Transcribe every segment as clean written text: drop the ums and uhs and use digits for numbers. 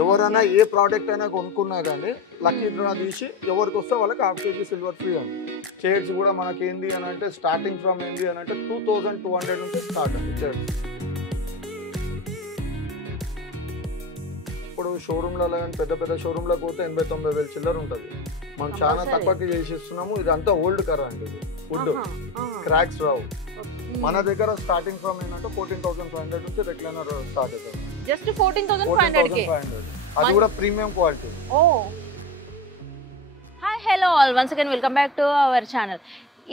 ఎవరైనా ఏ ప్రోడక్ట్ అయినా కొనుక్కున్నా కానీ లక్కీ డ్రా తీసి ఎవరికి వస్తే వాళ్ళకి ½ kg సిల్వర్ ఫ్రీ అండి. చైర్స్ కూడా మనకి ఏంది అని అంటే స్టార్టింగ్ ఫ్రమ్ ఏంది అని అంటే 2200 నుంచి స్టార్ట్ అండి చైర్స్. ఇప్పుడు షోరూమ్లలో కానీ పెద్ద పెద్ద షోరూమ్లకు పోతే 89,000 చిల్లర ఉంటుంది. మనం చాలా తక్కువకి చేసిస్తున్నాము. ఇది అంతా ఓల్డ్ కర అండి, ఇది వుడ్, క్రాక్స్ రావు. మన దగ్గర స్టార్టింగ్ ఫ్రమ్ ఏంటంటే 14,500 నుంచి రెక్లైనర్ స్టార్ట్ అవుతుంది. జస్ట్ 14,500 అది కూడా premium quality. Oh hi hello all, once again welcome back to our channel.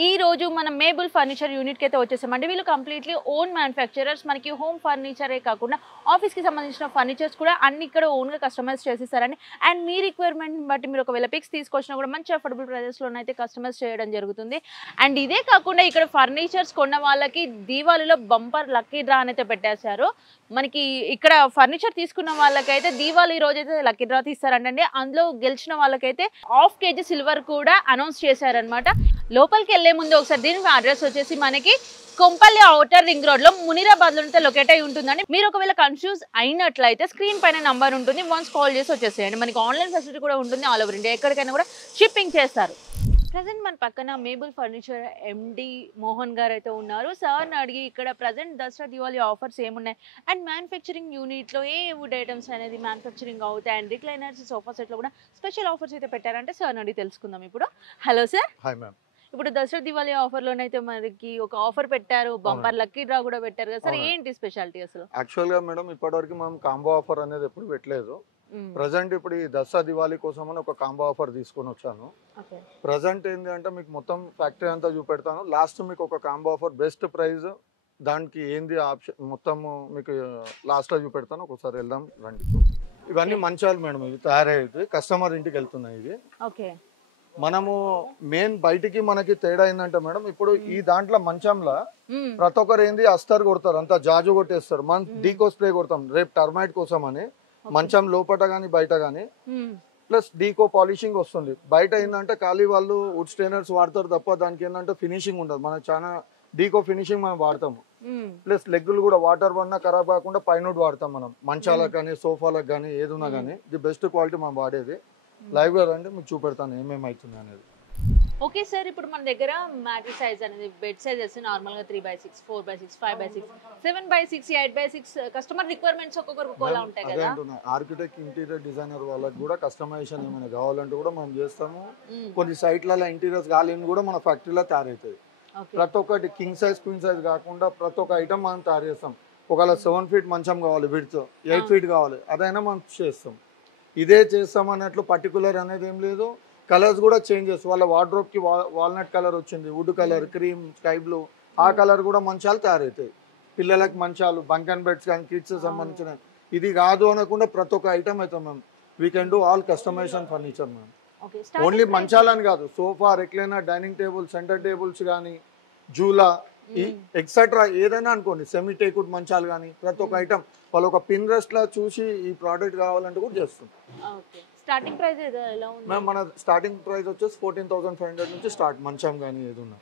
ఈ రోజు మనం మేబుల్ ఫర్నిచర్ యూనిట్కి అయితే వచ్చేసామండి. వీళ్ళు కంప్లీట్లీ ఓన్ మ్యానుఫ్యాక్చరర్స్. మనకి హోమ్ ఫర్నిచరే కాకుండా ఆఫీస్కి సంబంధించిన ఫర్నిచర్స్ కూడా అన్ని ఇక్కడ ఓన్గా కస్టమైజ్ చేసిస్తారండి. అండ్ మీ రిక్వైర్మెంట్ బట్టి మీరు ఒకవేళ పిక్స్ తీసుకొచ్చినా కూడా మంచి అఫోర్డబుల్ ప్రైజెస్లోనైతే కస్టమైజ్ చేయడం జరుగుతుంది. అండ్ ఇదే కాకుండా ఇక్కడ ఫర్నిచర్స్ కొన్న వాళ్ళకి దీవాళిలో బంపర్ లక్కీ డ్రా అయితే పెట్టేశారు. మనకి ఇక్కడ ఫర్నిచర్ తీసుకున్న వాళ్ళకైతే దీవాళి రోజైతే లక్కీ డ్రా తీస్తారంటండి. అందులో గెలిచిన వాళ్ళకైతే ½ kg సిల్వర్ కూడా అనౌన్స్ చేశారనమాట. లోపలికి వెళ్లే ముందు ఒకసారి దీని అడ్రస్ వచ్చేసి మనకి కొంపల్లి ఔటర్ రింగ్ రోడ్ లో మునీరాబాద్ లో లొకేట్ అయి ఉంటుందండి. మీరు ఒకవేళ కన్ఫ్యూజ్ అయినట్లయితే స్క్రీన్ పైన నంబర్ ఉంటుంది, వన్స్ కాల్ చేసి వచ్చేసేయండి. మనకి ఆన్లైన్ ఫెసిలిటీ కూడా ఉంటుంది, ఆల్ ఓవర్ ఇండియా ఎక్కడికైనా కూడా షిప్పింగ్ చేస్తారు. ప్రజెంట్ మన పక్కన మేబుల్ ఫర్నిచర్ ఎండి మోహన్ గారు అయితే ఉన్నారు. సార్ని అడిగి ఇక్కడ ప్రజెంట్ దసరా దివాళీ ఆఫర్స్ ఏమున్నాయి అండ్ మ్యానుఫ్యాక్చరింగ్ యూనిట్లో ఏ వుడ్ ఐటమ్స్ అనేది మ్యానుఫ్యాక్చరింగ్ అవుతాయి అండ్ రిక్లైనర్స్ సోఫా సెట్లో కూడా స్పెషల్ ఆఫర్స్ అయితే పెట్టారంటే సార్ని అడిగి తెలుసుకుందాం ఇప్పుడు. Hello sir. Hi ma'am. ఇప్పుడు దసరా దివాళీ ఆఫర్లోనైతే మనకి ఒక ఆఫర్ పెట్టారు, బంపర్ లక్కీ డ్రా కూడా పెట్టారు కదా సార్, ఏంటి స్పెషాలిటీ అసలు? యాక్చువల్గా మేడం ఇప్పటివరకు మనం కాంబో ఆఫర్ అనేది ఎప్పుడు పెట్టలేదు. ప్రజెంట్ ఇప్పుడు ఈ దసరా దివాళీ కోసం అని ఒక కాంబో ఆఫర్ తీసుకొని వచ్చాను. ప్రజెంట్ ఏంటి అంటే మీకు మొత్తం ఫ్యాక్టరీ అంతా చూపెడతాను. లాస్ట్ మీకు ఒక కాంబో ఆఫర్ బెస్ట్ ప్రైస్ దానికి ఏంది ఆప్షన్ మొత్తం మీకు లాస్ట్లో చూపెడతాను. ఒకసారి వెళ్దాం రండి. ఇవన్నీ మంచాలు మేడం, ఇవి తయారయ్యేది కస్టమర్ ఇంటికి వెళ్తున్నాయి. ఇది ఓకే. మనము మెయిన్ బయటికి మనకి తేడా ఏంటంటే మేడం, ఇప్పుడు ఈ దాంట్లో మంచంలో ప్రతి ఒక్కరు ఏంది అస్తర్ కొడతారు, అంతా జాజు కొట్టేస్తారు. మనం డీకో స్ప్రే కొడతాం రేపు టర్మైట్ కోసం అని. మంచం లోపట గానీ బయట గానీ ప్లస్ డీకో పాలిషింగ్ వస్తుంది. బయట ఏంటంటే ఖాళీ వాళ్ళు వుడ్ స్టెయినర్స్ వాడతారు తప్ప దానికి ఏంటంటే ఫినిషింగ్ ఉండదు. మనకు చాలా డీకో ఫినిషింగ్ మనం వాడతాము. ప్లస్ లెగ్గులు కూడా వాటర్ పడినా ఖరాబ్ కాకుండా పైన వాడతాం మనం. మంచాలకు కానీ సోఫాలకు కానీ ఏది ఉన్నా కానీ ఇది బెస్ట్ క్వాలిటీ మనం వాడేది. లైవ్ గా రండి మీకు చూపెడతాను ఏమేమి అవుతుంది అనేది. ఓకే సార్, ఇప్పుడు మన దగ్గర మ్యాట్రిక్ సైజ్ అనేది బెడ్ సైజ్ వచ్చి నార్మల్గా 3x6, 4x6, 5x6, 7x6, 8x6 customer requirements ఒక్కొక్కరు ఒక్కోలా ఉంటాయి కదా. ఆర్కిటెక్ట్ ఇంటీరియర్ డిజైనర్ వాళ్ళకి కూడా కస్టమైజేషన్ ఏమైనా కావాలంటే కూడా మనం చేస్తాము. కొన్ని సైట్లలో ఇంటీరియర్స్ కాలేని కూడా మన ఫ్యాక్టరీలో తయారవుతుంది. ప్రతి ఒక్కటి కింగ్ సైజ్ క్వీన్ సైజ్ కాకుండా ప్రతి ఒక్క ఐటమ్ మనం తయారు చేస్తాం. ఒకవేళ 7 feet మంచం కావాలి, విడ్త్ 8 feet కావాలి, అదైనా మనం చేస్తాం. ఇదే చేస్తాం అన్నట్లు పర్టికులర్ అనేది ఏం లేదు. కలర్స్ కూడా చేంజెస్, వాళ్ళ వార్డ్రోబ్కి వాల్నట్ కలర్ వచ్చింది, wood colour, cream, sky blue, ఆ కలర్ కూడా మంచాలు తయారవుతాయి. పిల్లలకి మంచాలు, బంక్ అండ్ బెడ్స్ కానీ కిడ్స్ సంబంధించిన ఇది కాదు అనకుండా ప్రతి ఒక్క ఐటమ్ అవుతాం ma'am. We can do all customisation furniture ma'am. Only మంచాలని కాదు, sofa, recliner, dining table, centre tables కానీ, జూలా ఎక్సెట్రా ఏదైనా అనుకోండి, సెమీ టేకుడ్ మంచాలు కానీ ప్రతి ఒక్క ఐటమ్ వాళ్ళు ఒక పిన్ రెస్ట్ లా చూసి ఈ ప్రోడక్ట్ కావాలంటే కూడా చేస్తుంది. స్టార్టింగ్ ప్రైస్ ఎలా ఉంది మ్యామ్? మన స్టార్టింగ్ ప్రైస్ వచ్చేసి 14,500 నుంచి స్టార్ట్. మంచం కానీ ఏదున్నా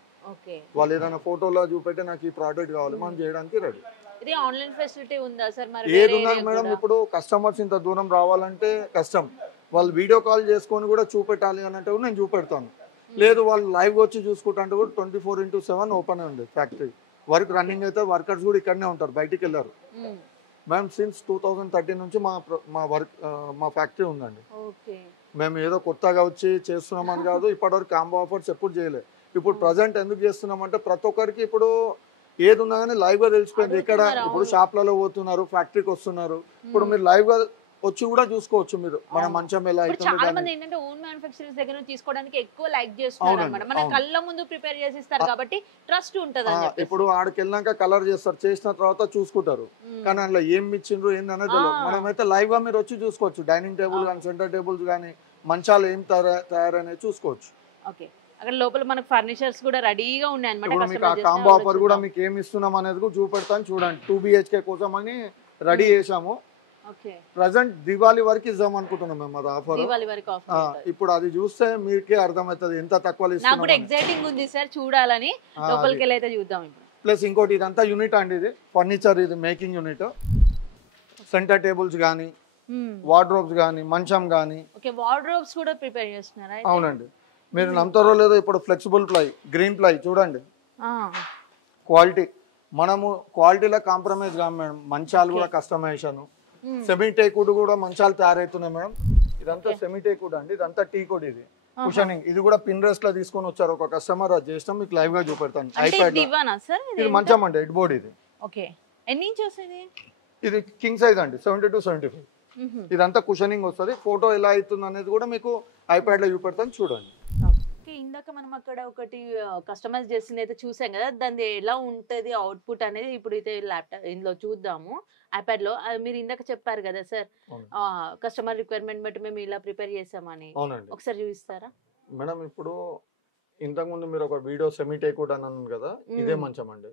వాళ్ళు ఏదైనా ఫోటోలో చూపెట్టి నాకు ఈ ప్రోడక్ట్ కావాలి మనం చేయడానికి రెడీ. ఇది ఆన్లైన్ ఫెసిలిటీ ఉందా సార్? మరి ఏది ఉన్నది మేడం, ఇప్పుడు కస్టమర్స్ ఇంత దూరం రావాలంటే కష్టం. వాళ్ళు వీడియో కాల్ చేసుకొని కూడా చూపెట్టాలి అని అంటే నేను చూపెడతాను. లేదు వాళ్ళు లైవ్ వచ్చి చూసుకుంటా అంటే కూడా 24/7 ఓపెన్ ఉంది ఫ్యాక్టరీ. వర్క్ రన్నింగ్ అయితే వర్కర్స్ కూడా ఇక్కడనే ఉంటారు, బయటికి వెళ్ళారు. మ్యామ్ సిన్స్ 2013 నుంచి మా ఫ్యాక్టరీ ఉందండి. మేము ఏదో కొత్తగా వచ్చి చేస్తున్నామని కాదు, ఇప్పటివరకు కాంబో ఆఫర్స్ ఎప్పుడు చేయలేదు. ఇప్పుడు ప్రజెంట్ ఎందుకు చేస్తున్నామంటే ప్రతి ఒక్కరికి ఇప్పుడు ఏది ఉన్నా కానీ లైవ్ గా తెలిసిపోయింది. ఇక్కడ ఇప్పుడు షాప్లలో పోతున్నారు, ఫ్యాక్టరీకి వస్తున్నారు, ఇప్పుడు మీరు లైవ్ గా వచ్చి కూడా చూసుకోవచ్చు. మీరు మన మంచం ఎలా అవుతుంది. చాలా మంది ఏంటంటే ఓన్ మ్యానుఫ్యాక్చరర్స్ దగ్గర తీసుకోవడానికి ఎక్కువ లైక్ చేస్తున్నారు అన్నమాట. మన కళ్ళ ముందు ప్రిపేర్ చేసి ఇస్తారు కాబట్టి ట్రస్ట్ ఉంటది. ఇప్పుడు ఆడికి వెళ్ళాక కలర్ చేస్తారు, చేసిన తర్వాత చూసుకుంటారు, కానీ అందులో ఏం ఇచ్చిండ్రు ఏందనేది తెలియదు. మనమైతే లైవ్ గా మీరు వచ్చి చూసుకోవచ్చు. డైనింగ్ టేబుల్ కానీ సెంటర్ టేబుల్స్ కానీ మంచాలు ఏం తయారనేది చూసుకోవచ్చు. ఓకే, అక్కడ లోపల మనకు ఫర్నిచర్స్ కూడా రెడీగా ఉన్నాయి అన్నమాట. మీకు ఆ కాంబో ఆఫర్ కూడా మీకు ఏమి ఇస్తున్నాం అనేది కూడా చూపెడతాను చూడండి. 2 BHK కోసం అని రెడీ చేసాము. ప్రజెంట్ దివాళీ వరకు ఇద్దాం అనుకుంటున్నాం మేము అది ఆఫర్. ఇప్పుడు అది చూస్తే మీకే అర్థమవుతుంది ఎంత తక్కువ ఇస్తున్నాం. ఎక్సైటింగ్ ఉంది సార్ చూడాలని, లోపలికి వెళ్ళి అయితే చూద్దాం. ప్లస్ ఇంకోటి ఇదంతా యూనిట్ అండి, ఇది ఫర్నిచర్, ఇది మేకింగ్ యూనిట్. సెంటర్ టేబుల్స్ కానీ వార్డ్రోబ్స్ కానీ మంచం కానీ. ఓకే, వార్డ్రోబ్స్ కూడా ప్రిపేర్ చేస్తున్నారా? అవునండి. మీరు నమ్ముతారో లేదో ఇప్పుడు ఫ్లెక్సిబుల్ ప్లై, గ్రీన్ ప్లై చూడండి క్వాలిటీ. మనము క్వాలిటీలో కాంప్రమైజ్ కాదు మేడం. మంచాలు కూడా కస్టమైజేషన్, సెమీ టేకుడ్ కూడా మంచాలు తయారవుతున్నాయి మేడం. ఇదంతా సెమీ టేకుడ్ అండి, ఇదంతా టీకుడ్. ఇది కుషనింగ్, ఇది కూడా పిన్ రెస్ట్ లో తీసుకొని వచ్చారు ఒక కస్టమర్. అది చేస్తాం, మీకు లైవ్ గా చూపెడతాను. ఐప్యాడ్ ఇది మంచం అండి, హెడ్ బోర్డ్ ఇది. ఓకే, ఎన్ని ఇంచెస్ ఇది? ఇది కింగ్ సైజ్ అండి, 70 to 75. ఇదంతా కుషనింగ్ వస్తుంది. ఫోటో ఎలా అవుతుంది అనేది కూడా మీకు ఐప్యాడ్ లో చూపెడతాను, చూడండి. ఇందాక మనం అక్కడ ఒకటి కస్టమైజ్ చేసింది అయితే చూసాం కదా, దాని ఎలా ఉంటది అవుట్పుట్ అనేది ఇప్పుడు అయితే ల్యాప్టాప్ ఇందులో చూద్దాము ఐప్యాడ్ లో. మీరు ఇందాక చెప్పారు కదా సార్, కస్టమర్ రిక్వైర్మెంట్ బట్టి మేము ఇలా ప్రిపేర్ చేసామని, ఒకసారి చూపిస్తారా మేడం? ఇప్పుడు ఇంతకు ముందు మీరు ఒక వీడియో సెమీ టేకుడ్ అని అన్నారు కదా, ఇదే మంచం అండి.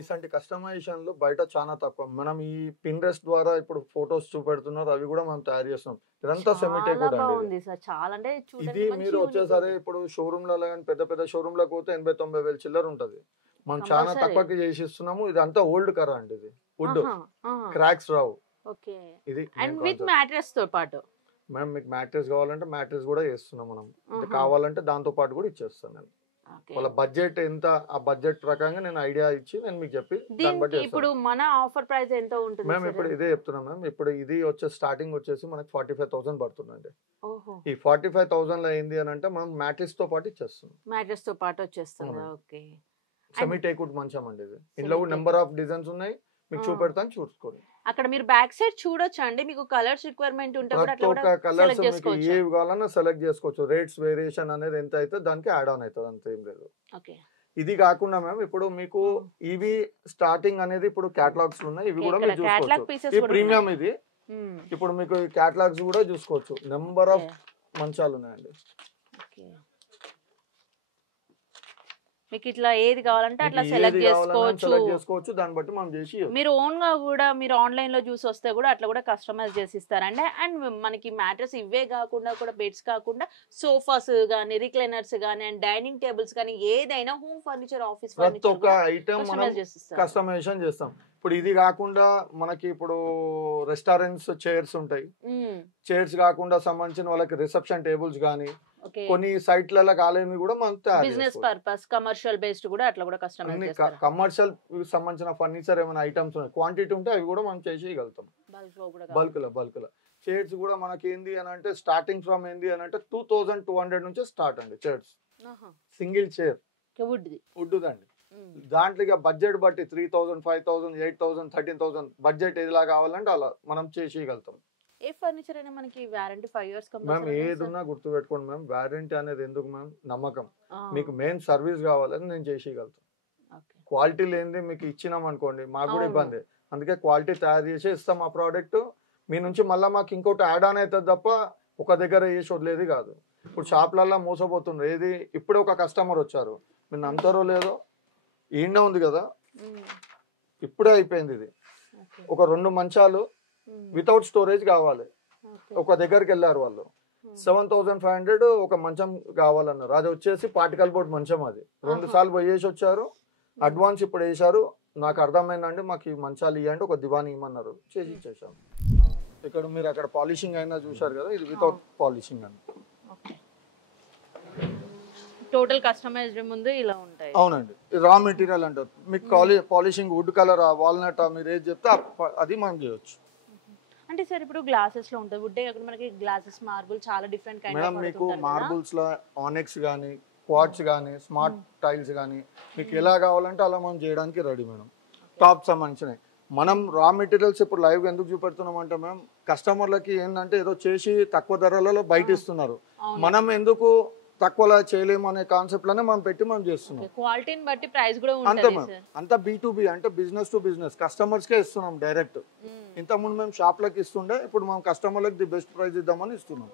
ఇలాంటి కస్టమైజేషన్లు బయట చాలా తక్కువ. మనం ఈ పిన్ రెస్ట్ ద్వారా ఇప్పుడు ఫోటోస్ చూపెడుతున్నారు, అవి కూడా మనం తయారు చేస్తాం. ఇదంతా సెమీ టేకుడ్ అండి. ఇది మీరు వచ్చేసరి ఇప్పుడు షోరూమ్ లలో కానీ పెద్ద పెద్ద షోరూమ్ లకు పోతే 80-90 వేలు చిల్లర ఉంటది. మనం చాలా తక్కువకి చేసి ఇస్తున్నాము. ఇది అంతా ఓల్డ్ కరా అండి, ఇది వుడ్, క్రాక్స్ రావు. ఇది విత్ మ్యాట్రెస్ తో పాటు మేము మీకు మ్యాట్రెస్ కావాలంటే మ్యాట్రెస్ కూడా చేస్తున్నాం మనం. కావాలంటే దాంతో పాటు కూడా ఇచ్చేస్తాను నేను. వాళ్ళ బడ్జెట్ ఎంత, ఆ బడ్జెట్ ప్రకారంగా నేను ఐడియా ఇచ్చి నేను మీకు చెప్పి దాన్ని బట్టి. ఇప్పుడు మన ఆఫర్ ప్రైస్ ఎంత ఉంటుంది మేము ఇప్పుడు ఇదే చెప్తున్నాం మ్యామ్. ఇప్పుడు ఇది వచ్చే స్టార్టింగ్ వచ్చేసి మనకి 45,000 పడుతుందండి. ఈ 45,000 లో ఏంది అని అంటే మనం మ్యాట్రెస్ తో పాటు ఇచ్చేస్తాం. మ్యాట్రెస్ తో పాటు వచ్చేస్తుంది. ఓకే, సెమీ టేకుడ్ మంచం అండి ఇది. ఇందులో నెంబర్ ఆఫ్ డిజైన్స్ ఉన్నాయి, మీకు చూపెడతాను, చూసుకోండి. అక్కడ మీరు బ్యాక్ సైడ్ చూడొచ్చు అండి. మీకు కలర్స్ రిక్వైర్మెంట్ ఉంటే కూడా అట్లా కూడా కలర్స్ మీకు ఏవి కావాలన్నా సెలెక్ట్ చేసుకోవచ్చు. రేట్స్ వేరియేషన్ అనేది ఎంత అయితే దానికి యాడ్ ఆన్ అవుతుంది, అంత ఏం లేదు. ఓకే, ఇది కాకుండా మ్యామ్ ఇప్పుడు మీకు ఇవి స్టార్టింగ్ అనేది ఇప్పుడు క్యాటలాగ్స్ ఉన్నాయి, ఇవి కూడా మీరు చూసుకోవచ్చు. ఈ ప్రీమియం ఇది. ఇప్పుడు మీకు క్యాటలాగ్స్ కూడా చూసుకోవచ్చు. నెంబర్ ఆఫ్ మంచాలు ఉన్నాయండి. మీకు ఇట్లా ఏది కావాలంటే అట్లా సెలెక్ట్ చేసుకోవచ్చు. దాన్ని బట్టి మనం చేసి మీరు ఓన్ గా కూడా మీరు ఆన్లైన్ లో చూసి వస్తే కూడా అట్లా కూడా కస్టమైజ్ చేసి ఇస్తారండి. అండ్ మనకి మ్యాట్రెస్ ఇవే కాకుండా కూడా బెడ్స్ కాకుండా సోఫాస్ గానీ, రిక్లైనర్స్ గానీ, అండ్ డైనింగ్ టేబుల్స్ కానీ ఏదైనా హోమ్ ఫర్నిచర్, ఆఫీస్ ప్రతి ఒక్క ఐటమ్ మనం కస్టమైజేషన్ చేస్తాం. ఇప్పుడు ఇది కాకుండా మనకి ఇప్పుడు రెస్టారెంట్స్ చైర్స్ ఉంటాయి. చైర్స్ కాకుండా సంబంధించిన వాళ్ళకి రిసెప్షన్ టేబుల్స్ గానీ, కొన్ని సైట్లలో కాలేని కూడా మనం బిజినెస్ పర్పస్, కమర్షియల్ బేస్డ్ కూడా అట్లా కూడా కస్టమైజ్ చేస్తాం. కమర్షియల్ సంబంధించిన ఫర్నిచర్ ఏమైనా ఐటమ్స్ ఉన్నాయి, క్వాంటిటీ ఉంటే అవి కూడా మనం చేసేయగలుగుతాం. బల్క్ లో చైర్స్ కూడా మనకి ఏంది అని అంటే స్టార్టింగ్ ఫ్రమ్ ఏంది అని అంటే 2200 నుంచి స్టార్ట్ అండి చైర్స్. సింగిల్ చైర్ వుడ్ అండి. దాంట్లో ఇక బడ్జెట్ బట్టి 3000, 5000, 8000, 13000 బడ్జెట్ ఏదిలా కావాలంటే అలా మనం చేసేయగలుగుతాం. ఏ ఫర్నిచర్ అయినా మనకి వారంటీ 5 years మ్యామ్. ఏదున్నా గుర్తు పెట్టుకోండి మ్యామ్, వారంటీ అనేది ఎందుకు మ్యామ్, నమ్మకం. మీకు మెయిన్ సర్వీస్ కావాలని నేను చేసేయగలుగుతాను. క్వాలిటీ లేనిది మీకు ఇచ్చినాం అనుకోండి మాకు కూడా ఇబ్బంది. అందుకే క్వాలిటీ తయారు చేసి ఇస్తాం ఆ ప్రోడక్ట్. మీ నుంచి మళ్ళీ మాకు ఇంకోటి యాడ్ ఆన్ అవుతుంది తప్ప ఒక దగ్గర చేసి వదిలేది కాదు. ఇప్పుడు షాప్లల్లో మోసపోతుండ్రు. ఏది ఇప్పుడు ఒక కస్టమర్ వచ్చారు, మీరు నమ్ముతారో లేదో, ఈయన ఉంది కదా, ఇప్పుడే అయిపోయింది ఇది. ఒక 2 మంచాలు వితౌట్ స్టోరేజ్ కావాలి. ఒక దగ్గరికి వెళ్ళారు వాళ్ళు, 7500 ఒక మంచం కావాలన్నారు. అది వచ్చేసి పార్టికల్ బోర్డ్ మంచం. అది 2 సార్లు పోయేసి వచ్చారు, అడ్వాన్స్ ఇప్పుడు వేసారు. నాకు అర్థమైందండి, మాకు ఈ మంచాలు ఇవ్వండి, ఒక దివాన్ ఇవ్వమన్నారు, చేసి ఇచ్చేసాం. ఇక్కడ మీరు అక్కడ పాలిషింగ్ అయినా చూసారు కదా, ఇది వితౌట్ పాలిషింగ్ అండి. టోటల్ కస్టమైజ్డ్ ముందు ఇలా ఉంటాయి. అవునండి, రా మెటీరియల్ అంటారు. మీకు పాలిషింగ్ వుడ్ కలర్, వాల్నట్, మీరు ఏది చెప్తే అది మనం చేయొచ్చు. అంటే సార్ ఇప్పుడు గ్లాసెస్ లో ఉంటుంది, వుడ్ కాకుండా మనకి గ్లాసెస్, మార్బుల్ చాలా డిఫరెంట్ కైండ్ ఆఫ్ మీకు మార్బుల్స్ లో ఆనెక్స్ గానీ, క్వార్ట్స్ గానీ, స్మార్ట్ టైల్స్ గానీ మీకు ఎలా కావాలంటే అలా మనం చేయడానికి రెడీ మేడం. టాప్ సంబంధించినవి మనం రా మెటీరియల్స్ ఇప్పుడు లైవ్ ఎందుకు చూపెడుతున్నాం అంటే మ్యామ్, కస్టమర్లకి ఏంటంటే ఏదో చేసి తక్కువ ధరలలో బయట ఇస్తున్నారు, మనం ఎందుకు తక్కువలా చేయలేము అనే కాన్సెప్ట్ లోనే మనం పెట్టి మనం చేస్తున్నాం. క్వాలిటీని బట్టి ప్రైస్ కూడా అంతే మ్యామ్. అంతా B2B అంటే బిజినెస్ టు బిజినెస్, కస్టమర్స్ కే ఇస్తున్నాం డైరెక్ట్. ఇంతకుముందు మేము షాప్లకి ఇస్తుండే, ఇప్పుడు మనం కస్టమర్లకు ది బెస్ట్ ప్రైస్ ఇద్దామని ఇస్తున్నాం.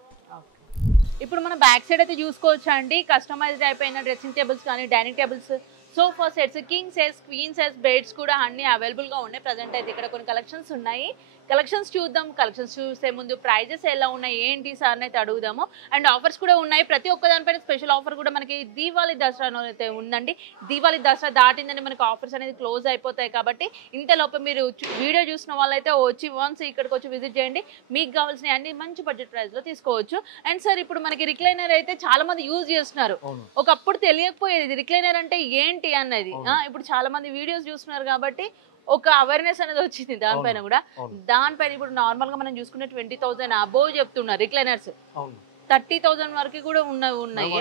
ఇప్పుడు మనం బ్యాక్ సైడ్ అయితే చూసుకోవచ్చు అండి, కస్టమైజ్డ్ అయిపోయిన డ్రెస్సింగ్ టేబుల్స్ కానీ, dining tables, sofa sets, king size, queen size beds కూడా అన్ని అవైలబుల్ గా ఉన్నాయి. ప్రజెంట్ అయితే ఇక్కడ కొన్ని కలెక్షన్స్ ఉన్నాయి. కలెక్షన్స్ చూద్దాం. కలెక్షన్స్ చూసే ముందు ప్రైజెస్ ఎలా ఉన్నాయి ఏంటి సార్ అయితే అడుగుదాము. అండ్ ఆఫర్స్ కూడా ఉన్నాయి. ప్రతి ఒక్క దానిపైన స్పెషల్ ఆఫర్ కూడా మనకి దీవాళి దసరా అయితే ఉందండి. దీవాళి దసరా దాటిందని మనకి ఆఫర్స్ అనేది క్లోజ్ అయిపోతాయి కాబట్టి ఇంతలోపు మీరు వీడియో చూసిన వాళ్ళైతే వచ్చి వన్స్ ఇక్కడికి వచ్చి విజిట్ చేయండి. మీకు కావాల్సిన అన్ని మంచి బడ్జెట్ ప్రైస్ లో తీసుకోవచ్చు. అండ్ సార్ ఇప్పుడు మనకి రిక్లైనర్ అయితే చాలా మంది యూజ్ చేస్తున్నారు. ఒకప్పుడు తెలియకపోయేది రిక్లైనర్ అంటే ఏంటి అన్నది. ఇప్పుడు చాలా మంది వీడియోస్ చూస్తున్నారు కాబట్టి ఒక అవేర్నెస్ అనేది వచ్చింది దానిపైన కూడా. దానిపైన ఇప్పుడు నార్మల్ గా మనం చూసుకునే 20,000 అబోవ్ చెప్తున్నారు రిక్లైనర్స్. 30,000 వరకు కూడా ఉన్నాయి.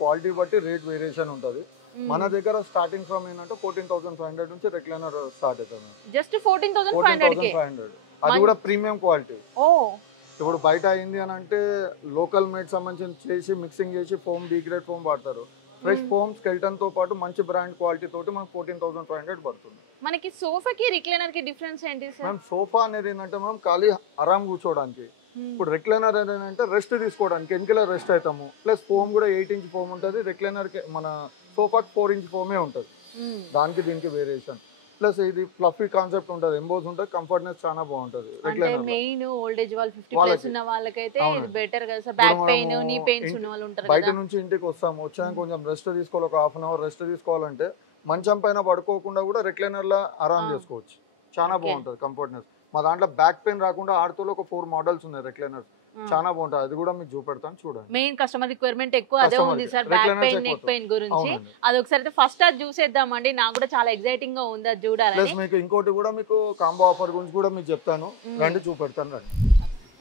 క్వాలిటీ బట్టి రేట్ వేరియేషన్ ఉంటుంది. మన దగ్గర స్టార్టింగ్ ఫ్రమ్ ఏంటంటే 14,500 నుంచి రిక్లైనర్ స్టార్ట్ అవుతుంది. జస్ట్ 14,500 అది కూడా ప్రీమియం క్వాలిటీ. ఇప్పుడు బయట అయింది అని అంటే లోకల్ మేడ్ సంబంధించి చేసి మిక్సింగ్ చేసి ఫోమ్ బి గ్రేడ్ ఫోమ్ వాడతారు. ఫ్రెష్ ఫోమ్ స్కెల్టన్ తో పాటు మంచి బ్రాండ్ క్వాలిటీ తోటి మనకు 14,500 పడుతుంది. మనకి సోఫాకి రిక్లైనర్ కి డిఫరెన్స్ ఏంటి సార్? మనం సోఫా అనేది ఏంటంటే మనం ఖాళీ ఆరామ్ కూర్చోవడానికి. ఇప్పుడు రిక్లైనర్ ఏంటంటే రెస్ట్ తీసుకోవడానికి వెనకల రెస్ట్ అవుతాము. ప్లస్ ఫోమ్ కూడా 8 ఇంచ్ ఫోమ్ ఉంటుంది. రిక్లైనర్ కి మన సోఫాకి 4 ఇంచ్ ఫోమే ఉంటుంది. దానికి దీనికి వేరియేషన్. ప్లస్ ఇది ఫ్లఫీ కాన్సెప్ట్ ఉంటుంది. ఎంబోస్ ఉంటుంది. కంఫర్ట్నెస్ చాలా బాగుంటుంది. అంటే మెయిన్ ఓల్డ్ ఏజ్ వాళ్ళు 50+ ఉన్న వాళ్ళకైతే ఇది బెటర్ కదా sir. Back pain knee pains ఉన్న వాళ్ళు ఉంటారు కదా. బయట నుంచి ఇంటికి వస్తాము, వచ్చాక కొంచెం రెస్ట్ తీసుకోవాలి. ఒక హాఫ్ అన్ అవర్ రెస్ట్ తీసుకోవాలంటే మంచం పైన పడుకోకుండా కూడా రిక్లైనర్ లా ఆరామ్ చేసుకోవచ్చు. చాలా బాగుంటుంది కంఫర్ట్నెస్. మా దాంట్లో బ్యాక్ పెయిన్ రాకుండా ఆడుతూ ఒక 4 మోడల్స్ ఉన్నాయి రిక్లైనర్స్. చాలా బాగుంటుంది. అది కూడా మీకు చూపెడతాను చూడండి. మెయిన్ కస్టమర్ రిక్వైర్మెంట్ ఎక్కువ అదే ఉంది sir, back pain neck pain గురించి. అది ఒకసారి ఫస్ట్ అది చూసేద్దామండి. నాకు కూడా చాలా ఎక్సైటింగ్ గా ఉంది అది చూడాలి. ప్లస్ మీకు ఇంకోటి కూడా మీకు కాంబో ఆఫర్ గురించి కూడా మీకు చెప్తాను. రండి చూపెడతాను రండి.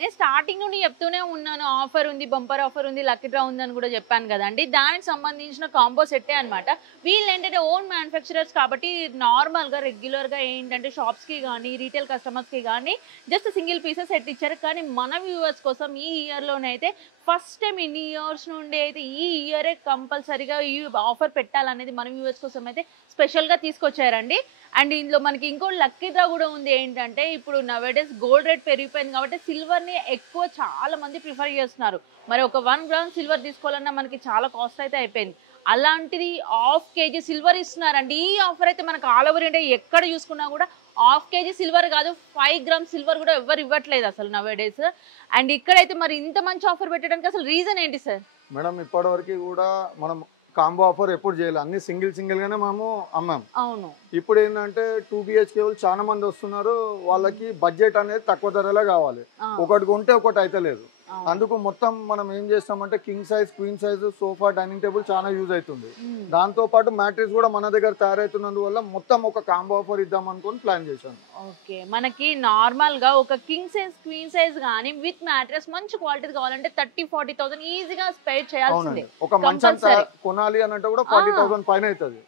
నేను స్టార్టింగ్ నుండి చెప్తూనే ఉన్నాను ఆఫర్ ఉంది, బంపర్ ఆఫర్ ఉంది, లక్కీ డ్రా ఉంది అని కూడా చెప్పాను కదండి. దానికి సంబంధించిన కాంబో సెట్టే అనమాట. వీళ్ళు ఏంటంటే ఓన్ మ్యానుఫ్యాక్చరర్స్ కాబట్టి నార్మల్గా రెగ్యులర్గా ఏంటంటే షాప్స్కి కానీ రీటైల్ కస్టమర్స్కి కానీ జస్ట్ సింగిల్ పీసెస్ సెట్ ఇచ్చారు. కానీ మన వ్యూవర్స్ కోసం ఈ ఇయర్లోనైతే ఫస్ట్ టైం ఇన్ని ఇయర్స్ నుండి అయితే ఈ ఇయరే కంపల్సరీగా ఈ ఆఫర్ పెట్టాలనేది మన వ్యూవర్స్ కోసం అయితే స్పెషల్గా తీసుకొచ్చారండి. అండ్ ఇందులో మనకి ఇంకో లక్కీ డ్రా కూడా ఉంది. ఏంటంటే ఇప్పుడు నవేడేస్ గోల్డ్ రేట్ పెరిగిపోయింది కాబట్టి సిల్వర్ని ఎక్కువ చాలా మంది ప్రిఫర్ చేస్తున్నారు. మరి ఒక 1 గ్రామ్ సిల్వర్ తీసుకోవాలన్నా మనకి చాలా కాస్ట్ అయితే అయిపోయింది. అలాంటిది ½ kg సిల్వర్ ఇస్తున్నారండి. ఈ ఆఫర్ అయితే మనకు ఆల్ ఓవర్ ఇండియా ఎక్కడ చూసుకున్నా కూడా ½ kg సిల్వర్ కాదు 5 గ్రామ్ సిల్వర్ కూడా ఎవరు ఇవ్వట్లేదు అసలు నవేడేస్. అండ్ ఇక్కడైతే మరి ఇంత మంచి ఆఫర్ పెట్టడానికి అసలు రీజన్ ఏంటి సార్? మేడం ఇప్పటివరకు కూడా మనం కాంబో ఆఫర్ ఎప్పుడు చేయాలి, అన్ని సింగిల్ గానే మేము అమ్మాం. అవును. ఇప్పుడు ఏంటంటే 2 BHK వాళ్ళు చాలా మంది వస్తున్నారు. వాళ్ళకి బడ్జెట్ అనేది తక్కువ ధరలో కావాలి. ఒకటి కొంటే ఒకటి అయితే లేదు. అందుకు మొత్తం మనం ఏం చేస్తామంటే king size, queen size sofa, dining table చాలా యూజ్ అవుతుంది. దాంతో పాటు మ్యాట్రెస్ కూడా మన దగ్గర తయారైతున్నందువల్ల మొత్తం ఒక కాంబో ఆఫర్ ఇద్దాం అనుకుని ప్లాన్ చేశాను. ఓకే, మనకి నార్మల్ గా ఒక కింగ్ సైజ్, క్వీన్ సైజ్ గానీ విత్ మ్యాట్రెస్ మంచి క్వాలిటీ కావాలంటే 30-40,000 ఈజీగా స్పెండ్ చేయాల్సిందే. ఒక మంచం కొనాలి అని అంటే కూడా 40,000 పైన అవుతుంది.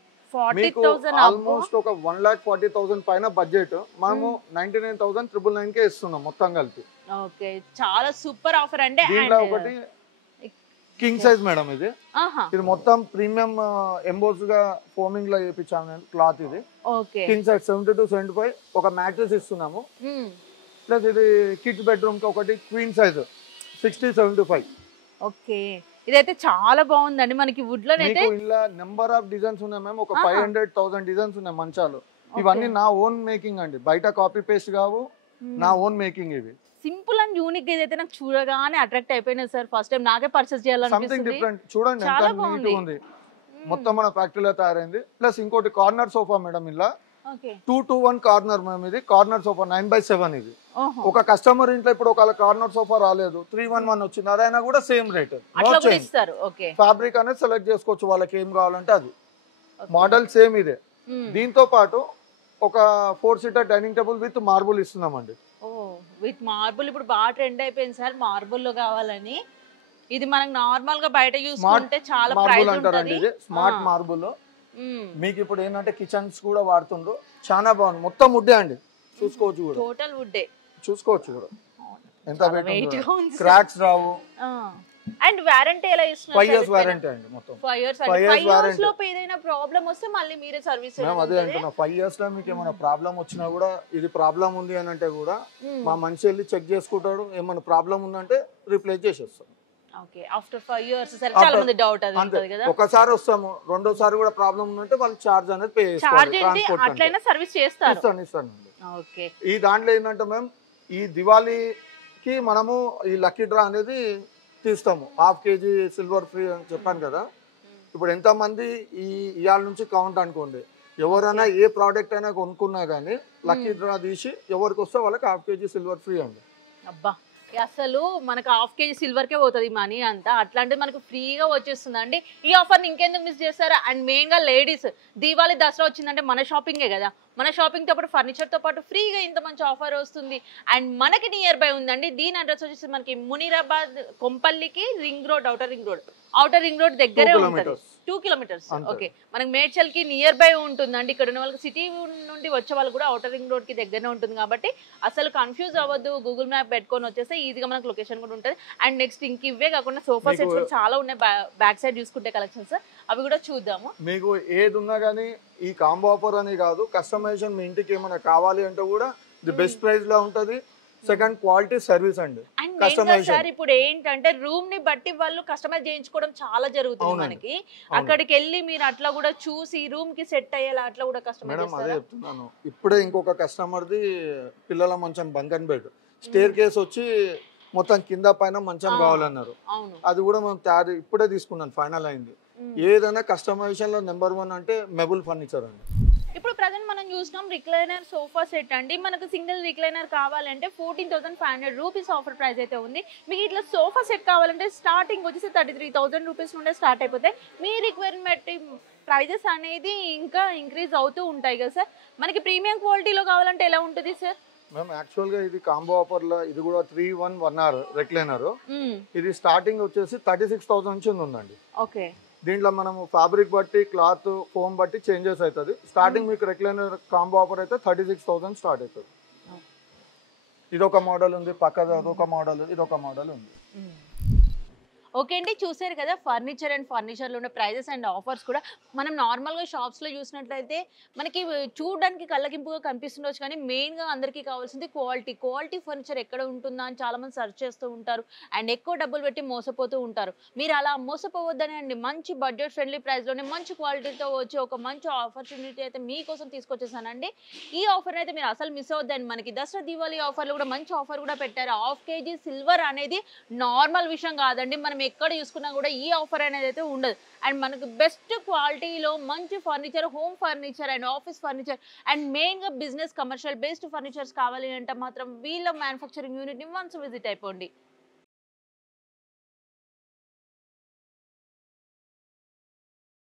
ఆల్మోస్ట్ ఒక 1,40,000 పైన బడ్జెట్ మనము 99,999 కే ఇస్తున్నాం మొత్తం కలిపి. ఓకే, చాలా సూపర్ ఆఫర్ అండి. దీంట్లో ఒకటి కింగ్ సైజ్ మేడం. ఇది మొత్తం ప్రీమియం ఎంబోస్ గా ఫోమింగ్ లో చేయించాము క్లాత్. ఇది కింగ్ సైజ్ 70-75 ఒక మ్యాట్రెస్ ఇస్తున్నాము. ప్లస్ ఇది కిడ్స్ బెడ్రూమ్ కి ఒకటి క్వీన్ సైజ్ 60-75. ఓకే, ఇదైతే చాలా బాగుందండి. మనకి వుడ్ లో ఇలా నెంబర్ ఆఫ్ డిజైన్స్ ఉన్నాయి మ్యామ్. ఒక 500,000 డిజైన్స్ ఉన్నాయి మంచాలు. ఇవన్నీ నా ఓన్ మేకింగ్ అండి, బయట కాపీ పేస్ట్ కావు, నా ఓన్ మేకింగ్. ఇవి సింపుల్ అండ్ యూనిక్ గా ఇదైతే నాకు చూడగానే అట్రాక్ట్ అయిపోయినా సార్. ఫస్ట్ టైం నాకే పర్చేస్ చేయాలనిపిస్తుంది. డిఫరెంట్ చూడండి ఎంత నీట్ ఉంది. మొత్తం మన ఫ్యాక్టరీలో తయారైంది. ప్లస్ ఇంకోటి కార్నర్ సోఫా మేడం. ఇలా 2-to-1 కార్నర్ మ్యామ్. ఇది కార్నర్ సోఫా 9/7. ఇది ఒక కస్టమర్ ఇంట్లో ఇప్పుడు ఒక కార్నర్ సోఫా రాలేదు, 311 వచ్చింది, అదైనా కూడా సేమ్ రేట్. ఫ్యాబ్రిక్ అనేది సెలెక్ట్ చేసుకోవచ్చు వాళ్ళకి ఏం కావాలంటే అది. మోడల్ సేమ్ ఇదే. దీంతో పాటు ఒక 4 seater dining table with marble ఇస్తున్నామండి. విత్ మార్బుల్ ఇప్పుడు బాగా ట్రెండ్ అయిపోయింది సార్ మార్బుల్ లో కావాలని. ఇది మనకు నార్మల్ గా బయట చూసుకుంటే చాలా ప్రైస్ ఉంటది. ఇది స్మార్ట్ మార్బుల్. మీకు ఇప్పుడు ఏంటంటే కిచెన్స్ కూడా వాడుతుండ్రు. చాలా బాగుంది. మొత్తం వుడ్డే అండి, చూసుకోవచ్చు కూడా. టోటల్ వుడ్డే చూసుకోవచ్చు కూడా. ఎంత వెయిట్, క్రాక్స్ రావు. అండ్ వారంటీ ఎలా ఇస్తున్నారు? 5 years వారంటీ అండి మొత్తం. 5 years. 5 years లో ఏదైనా ప్రాబ్లం వస్తే మళ్ళీ మీరే సర్వీస్ చేయాలి. అదే అంటున్నా, 5 years లో మీకు ఏమైనా ప్రాబ్లం వచ్చినా కూడా, ఇది ప్రాబ్లం ఉంది అని అంటే కూడా మా మనిషి వెళ్ళి చెక్ చేసుకుంటాడు. ఏమైనా ప్రాబ్లం ఉందంటే రీప్లేస్ చేసేస్తాం. ఓకే, ఆఫ్టర్ 5 years సరే చాలా మంది డౌట్ అది ఉంటది కదా. ఒకసారి వస్తాము, రెండోసారి కూడా ప్రాబ్లం ఉందంటే వాళ్ళు చార్జ్ అనేది పే చేస్తారు. అట్లైనా సర్వీస్ చేస్తారు. ఇస్తాను. ఓకే. ఈ దాంట్లో ఏంటంటే మ్యామ్ ఈ దివాళీకి మనము ఈ లక్కీ డ్రా అనేది తీస్తాము. 1/2 kg సిల్వర్ ఫ్రీ అని చెప్పాను కదా. ఇప్పుడు ఎంతమంది ఇవాళ నుంచి కౌంట్ అనుకోండి, ఎవరైనా ఏ ప్రోడక్ట్ అయినా కొనుక్కున్నా కానీ లక్కీ డ్రా తీసి ఎవరికి వస్తే వాళ్ళకి 1/2 kg సిల్వర్ ఫ్రీ అండి. అబ్బా, అసలు మనకు 1/2 kg సిల్వర్కే పోతుంది మనీ అంతా, అట్లాంటిది మనకు ఫ్రీగా వచ్చేస్తుంది అండి. ఈ ఆఫర్ని ఇంకెందుకు మిస్ చేస్తారా? అండ్ మెయిన్గా లేడీస్, దీవాళీ దసరా వచ్చిందంటే మన షాపింగే కదా, మన షాపింగ్తో పాటు ఫర్నిచర్తో పాటు ఫ్రీగా ఇంత మంచి ఆఫర్ వస్తుంది. అండ్ మనకి నియర్ బై ఉందండి. దీని అడ్రస్ వచ్చేసి మనకి మునీరాబాద్ కొంపల్లికి ring road, outer ring road దగ్గరే ఉంటుంది. 2 kilometers. ఓకే, మనకి మేడ్చల్కి నియర్ బై ఉంటుందండి. ఇక్కడ ఉన్న వాళ్ళకి సిటీ నుండి వచ్చే వాళ్ళు కూడా అవుటర్ రింగ్ రోడ్కి దగ్గరనే ఉంటుంది కాబట్టి అసలు కన్ఫ్యూజ్ అవ్వద్దు. గూగుల్ మ్యాప్ పెట్టుకొని వచ్చేస్తే ఈజీగా మనకు లొకేషన్ కూడా ఉంటుంది. అండ్ నెక్స్ట్ ఇంక ఇవే కాకుండా సోఫా సెట్స్ కూడా చాలా ఉన్నాయి. బ్యాక్ సైడ్ చూసుకుంటే కలెక్షన్స్ అవి కూడా చూద్దాము. మీకు ఏది ఉన్నా కానీ ఈ కాంబో ఆఫర్ అని కాదు, కస్టమైజేషన్ మీ ఇంటికి ఏమైనా కావాలి అంటే కూడా ది బెస్ట్ ప్రైస్ లో ఉంటుంది. సెకండ్ క్వాలిటీ సర్వీస్ అండి. సార్ ఇప్పుడు ఏంటంటే రూమ్ ని బట్టి వాళ్ళు కస్టమైజ్ చేయించుకోవడం చాలా జరుగుతుంది మనకి. అక్కడికి వెళ్ళి మీరు అట్లా కూడా చూసి రూమ్ కి సెట్ అయ్యేలా అట్లా కూడా కస్టమైజ్ చేస్తారా? మేడం అదే చెప్తున్నాను. ఇప్పుడే ఇంకొక కస్టమర్ది పిల్లల మంచం బంకన్ బెడ్ స్టేర్ కేస్ వచ్చి మొత్తం కింద పైన మంచం కావాలన్నారు. అది కూడా మనం ఇప్పుడే తీసుకున్నాను, ఫైనల్ అయింది. ఏదైనా కస్టమైజేషన్ లో నెంబర్ 1 అంటే మెబుల్ ఫర్నిచర్ అండి. ఇప్పుడు ప్రజెంట్ మనం చూసినాం రిక్లైనర్ సోఫా సెట్ అండి. మనకు సింగిల్ రిక్లైనర్ కావాలంటే 14,500 రూపీస్ ఆఫర్ ప్రైస్ అయితే ఉంది. మీకు ఇట్లా సోఫా సెట్ కావాలంటే స్టార్టింగ్ వచ్చేసి 33,000 రూపీస్ నుండే స్టార్ట్ అయిపోతాయి. మీ రిక్వైర్మెంట్ ప్రైజెస్ అనేది ఇంకా ఇంక్రీజ్ అవుతూ ఉంటాయి కదా సార్. మనకి ప్రీమియం క్వాలిటీలో కావాలంటే ఎలా ఉంటుంది సార్? మేము యాక్చువల్గా ఇది కాంబో ఆఫర్లో ఇది కూడా 3-1-1 రెక్లైనర్. ఇది స్టార్టింగ్ వచ్చేసి 36,000 నుంచి ఉందండి. ఓకే, దీంట్లో మనము ఫ్యాబ్రిక్ బట్టి క్లాత్ ఫోమ్ బట్టి చేంజెస్ అవుతుంది. స్టార్టింగ్ మీకు రెక్లైనర్ కాంబో ఆఫర్ అయితే 36,000 స్టార్ట్ అవుతుంది. ఇది ఒక మోడల్ ఉంది, పక్కన అదొక మోడల్, ఇది ఒక మోడల్ ఉంది. ఓకే అండి, చూసారు కదా ఫర్నిచర్ అండ్ ఫర్నిచర్లో ఉన్న ప్రైజెస్ అండ్ ఆఫర్స్ కూడా. మనం నార్మల్గా షాప్స్లో చూసినట్లయితే మనకి చూడడానికి కళ్ళకింపుగా కనిపిస్తుండొచ్చు, కానీ మెయిన్గా అందరికీ కావాల్సింది క్వాలిటీ ఫర్నిచర్ ఎక్కడ ఉంటుందా అని చాలామంది సర్చ్ చేస్తూ ఉంటారు అండ్ ఎక్కువ డబ్బులు పెట్టి మోసపోతూ ఉంటారు. మీరు అలా మోసపోవద్దని అండి, మంచి బడ్జెట్ ఫ్రెండ్లీ ప్రైస్లోనే మంచి క్వాలిటీతో వచ్చి ఒక మంచి ఆపర్చునిటీ అయితే మీకోసం తీసుకొచ్చేసానండి. ఈ ఆఫర్ అయితే మీరు అసలు మిస్ అవ్వద్దండి. మనకి దసరా దీవాళీ ఆఫర్లో కూడా మంచి ఆఫర్ కూడా పెట్టారు. 1/2 kg సిల్వర్ అనేది నార్మల్ విషయం కాదండి. మనం ఎక్కడ చూసుకున్నా కూడా ఈ ఆఫర్ అనేది అయితే ఉండదు. అండ్ మనకు బెస్ట్ క్వాలిటీలో మంచి furniture, home furniture and office furniture and మెయిన్గా బిజినెస్ కమర్షియల్ బేస్డ్ ఫర్నిచర్స్ కావాలి అంటే మాత్రం వీళ్ళ మ్యానుఫ్యాక్చరింగ్ యూనిట్ని వన్స్ విజిట్ అయిపోండి.